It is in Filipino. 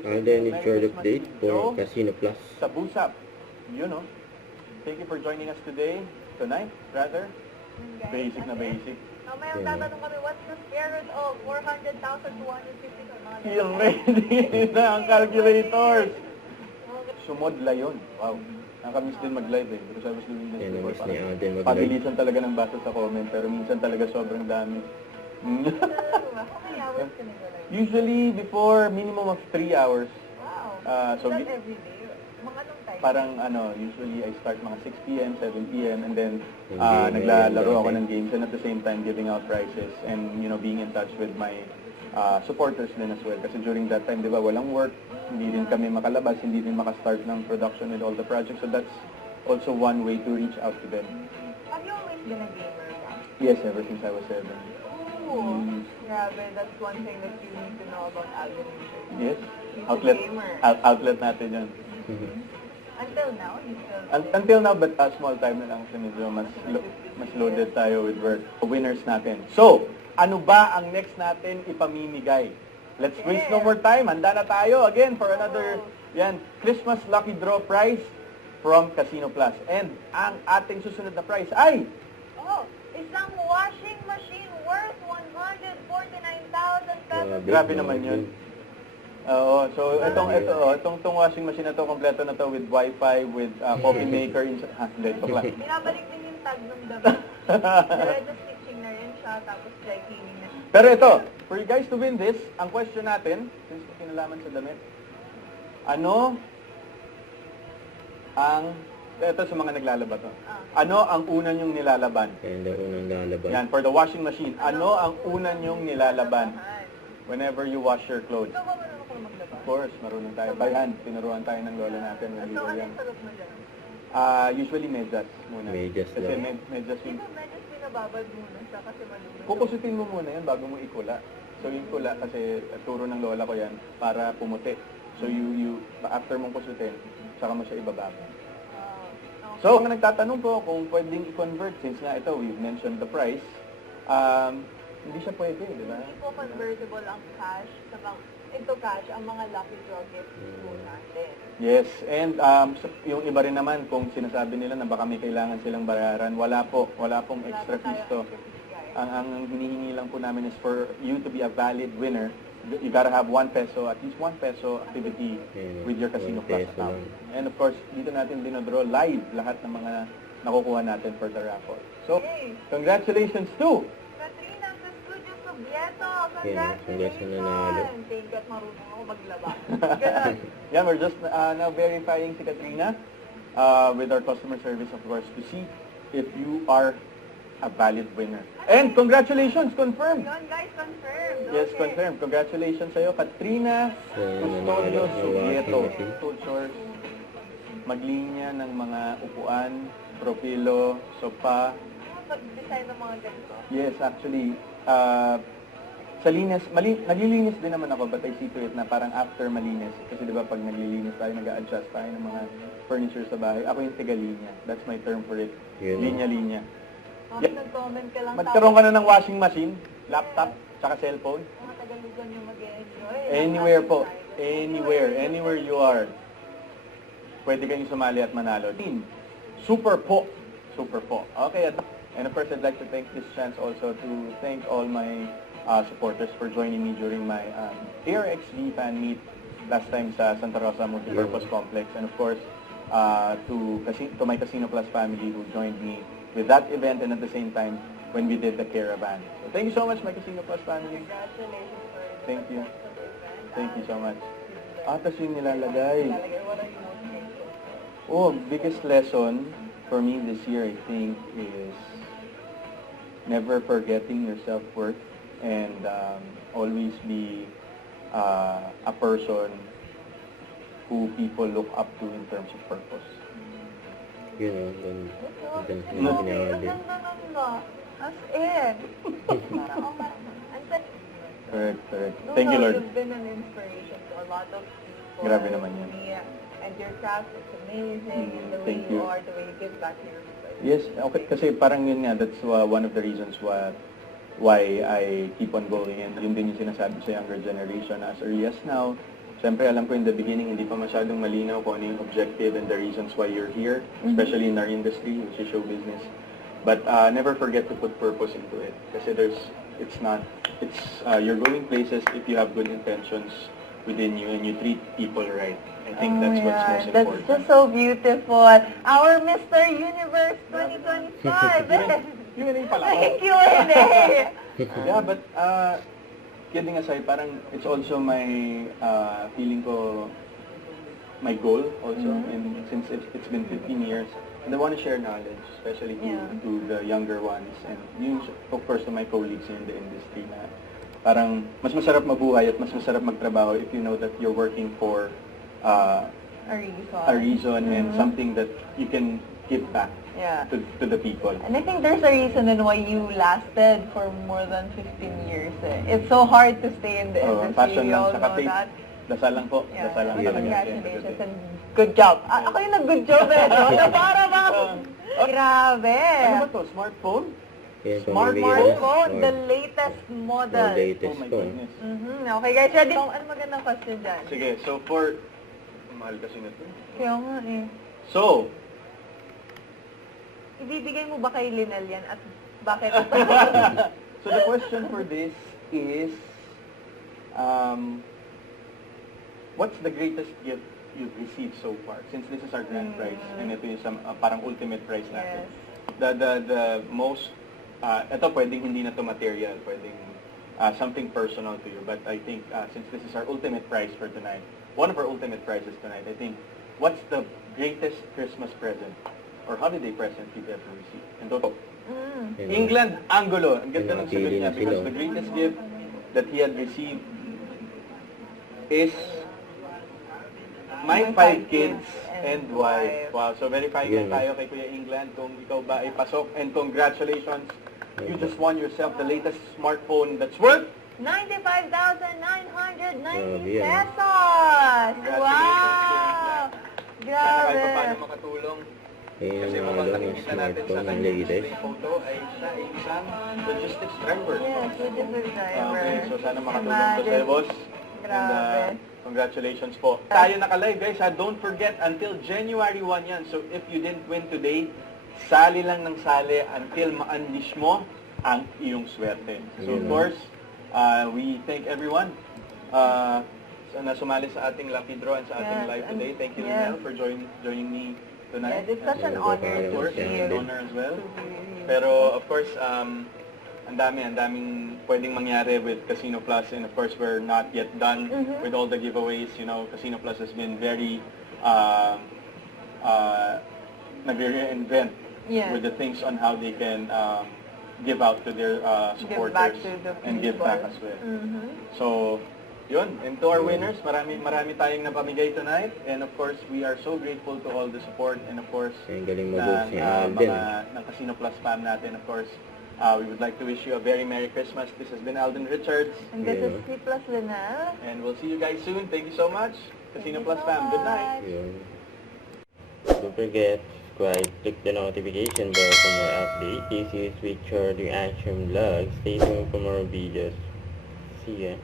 And then it's short update for Casino Plus. Sa Busap. You know. Thank you for joining us tonight, rather. Basic na basic. Mamaya tatanong kami, what's the square root of 400,250? Feel ready na ang calculators. Sumodla yun. Wow. Nakamiss din mag-live eh. Because I was doing this Yan, before. namiss ni Aden mag-live. Pabilisan talaga ng basa sa comment, pero minsan talaga sobrang dami. Usually, before minimum of 3 hours. Wow. So, Is that every day? Mga anong time? parang usually I start mga 6 p.m., 7 p.m. and then Hindi, naglalaro ako dati. ng games and at the same time giving out prizes and being in touch with my supporters din as well. Kasi during that time, di ba, walang work, hindi din kami makalabas, hindi din makastart ng production with all the projects. So that's also one way to reach out to them. Have you always been a gamer? Yes, ever since I was 7. Ooh, grabe, that's one thing that you need to know about Alvin. Yes, He's outlet, a gamer. outlet natin yan. Until now, you still... Until now, but small time na lang siya medyo mas loaded tayo with work. Winners natin. So, ano ba ang next natin ipamimigay? Let's waste no more time. Handa na tayo again for another Christmas Lucky Draw prize from Casino Plus. And ang ating susunod na prize ay isang washing machine worth 149,000 pesos. grabe naman yun. Oo, so itong washing machine na to, kompleto na to with Wi-Fi, with coffee maker, hindi, ito lang. Binabalik din yung tag ng damit. Diretso stitching na rin siya, tapos dry cleaning na siya. Pero ito, for you guys to win this, ang question natin, since kinalaman sa damit, ano ang, ito sa mga naglalaba to, ano ang una nyong nilalaban? Kaya daw unang lalaban. Yan, for the washing machine, ano ang una nyong nilalaban whenever you wash your clothes? Ikaw ba marunong ko maglaba? Of course, marunong tayo. By hand, tinuruan tayo ng lola natin when we So, were ano young. yung sagot mo dyan? Usually medyas muna. Medyas Kasi lang. medyas Di yung... ba medyo pinababad muna siya kasi malulog? Kukusutin mo muna yan bago mo ikula. So yung kula, kasi turo ng lola ko yan, para pumuti. So after mong kusutin, saka mo siya ibababa. So, ang nagtatanong po kung pwedeng i-convert, since nga ito, we've mentioned the price, hindi siya pwede, di ba? Hindi po convertible ang cash into cash ang mga lucky draw gifts po natin. Yes, and yung iba rin naman, kung sinasabi nila na baka may kailangan silang bayaran, wala pong extra fees to. Ang hinihingi lang po namin is for you to be a valid winner. You gotta have 1 peso, at least 1 peso activity with your Casino Plus account. And of course, dito natin dinodraw live lahat ng mga nakukuha natin for the raffle. So, congratulations to Katrina sa Studio Subieto! Congrats na nanalo. Thank you at marunong ako maglaba. Ganun. Yeah, we're just now verifying si Katrina with our customer service, of course, to see if you are a valid winner. And congratulations, confirmed! Yun guys, confirmed. Yes, Okay. confirmed. Congratulations sa'yo, Katrina Custodio Subieto. Tutors, maglinya ng mga upuan, propilo, sopa. Pag-design ng mga ganito. Yes, actually, sa linis, naglilinis din naman ako, but I see to it na parang after malinis. Kasi di ba pag naglilinis tayo, nag-a-adjust tayo ng mga furniture sa bahay. Ako yung tiga-linya. That's my term for it. Yun. Linya-linya. Nag-comment ka lang. Magkaroon ka na ng washing machine, laptop, tsaka cellphone. Mga Tagalugan yung mag-enjoy. Anywhere po. Anywhere you are. Pwede kayong sumali at manalo. Super po. Okay, and of course, I'd like to take this chance also to thank all my supporters for joining me during my ARXV fan meet last time sa Santa Rosa Multipurpose Complex. And of course, to my Casino Plus family who joined me with that event and at the same time when we did the caravan. So thank you so much, my Casino Plus family. Congratulations for it. Thank you. Thank you so much. Tapos yung Lalagay, nilalagay. what are you most thankful? Oh, biggest lesson for me this year, I think, is never forgetting your self-worth and always be a person who people look up to in terms of purpose. Yun o, ganun. Okay, Ganun ginawa ang din. ganda ng ba? As in. Parang, oh, Correct. Thank you, Lord. You've been an inspiration to a lot of people. Grabe naman yan. Yeah. And your craft is amazing. And the way Thank you you. are, the way you give back to your people. Yes, okay, kasi parang yun nga, that's one of the reasons why I keep on going, and yun din yung sinasabi sa younger generation as early as now, Siyempre, alam ko in the beginning, hindi pa masyadong malinaw kung ano yung objective and the reasons why you're here, especially in our industry, which is show business. But never forget to put purpose into it. Kasi you're going places if you have good intentions within you and you treat people right. I think that's what's most That's important. just so beautiful. Our Mr. Universe 2025. Yun pala. Thank you, Rene. Yeah, but kidding aside, parang it's also my feeling ko, my goal also, and since it's been 15 years, and I want to share knowledge, especially to the younger ones, and yun, of course, to my colleagues in the industry na parang mas masarap mabuhay at mas masarap magtrabaho if you know that you're working for A a reason and something that you can give back Yeah. to the people. And I think there's a reason then why you lasted for more than 15 years. It's so hard to stay in the industry. Passion We lang, all saka know faith. that. Dasal lang po. Yeah. Dasal lang Yeah. talaga. Congratulations and good job. Ako yung nag-good job eh. No? Para ba? Grabe. Ano ba to? Smartphone? Yan, Smart pamimigay ng Smartphone, smart. the latest model. The latest Oh my phone. goodness. Okay guys, ready? Ano magandang question dyan? Sige, so for... Mahal kasi na to. Kaya nga eh. So, Ibibigay mo ba kay Linel yan at bakit? so the question for this is, what's the greatest gift you've received so far? Since this is our grand prize, and ito yung parang ultimate prize natin. Yes. The most, ito pwedeng hindi na to material, pwedeng something personal to you. But I think since this is our ultimate prize for tonight, one of our ultimate prizes tonight, I think, what's the greatest Christmas present or holiday present you've ever received? And don't Yan, England Angulo. Ang ganda ng sagot Pinapili niya na because sila. the greatest gift that he had received is my 5 kids and wife. Wow, so verifying Yun, na tayo kay Kuya England kung ikaw ba ay pasok. And congratulations, you just won yourself the latest smartphone that's worth 95,990 Grabe yan. pesos! Congratulations, Wow! sana kahit pa paano Grabe! makatulong. Yan Kasi yung mukhang yung nakikita natin sa smartphone ng kanyang latest. display photo ay siya ay isang logistics driver. Yes, with the good driver. Okay, so sana makatulong to sa'yo, boss. And Grabe. congratulations po. Tayo naka-live, guys, ha? Don't forget, until January 1 yan. So if you didn't win today, sali lang ng sali until ma-unleash mo ang iyong swerte. So of Yun, course, we thank everyone na sumali sa ating lucky draw and sa ating Yes, live and- today. Thank you, yes. Linel, for joining me tonight. Yes, it's such an Yeah, honor of to course, be It's able an honor as well. to be- Pero of course, ang daming pwedeng mangyari with Casino Plus, and of course we're not yet done with all the giveaways. You know, Casino Plus has been very nag-reinvent Yes. with the things on how they can give out to their supporters back to the and give back people. as well. Mhm. So, yun. And to our winners, marami tayong napamigay tonight. And of course, we are so grateful to all the support and of course, Yan, galing mag-vote si Alden. ng Casino Plus fam natin. Of course, we would like to wish you a very Merry Christmas. This has been Alden Richards. And this Yeah. is C plus Linel. And we'll see you guys soon. Thank you so much. Casino Thank you Plus so fam. Good night. much. Yun. Don't forget, subscribe, click the notification bell for more updates. This is Richard Reaction Vlog. Stay tuned for more videos. See ya.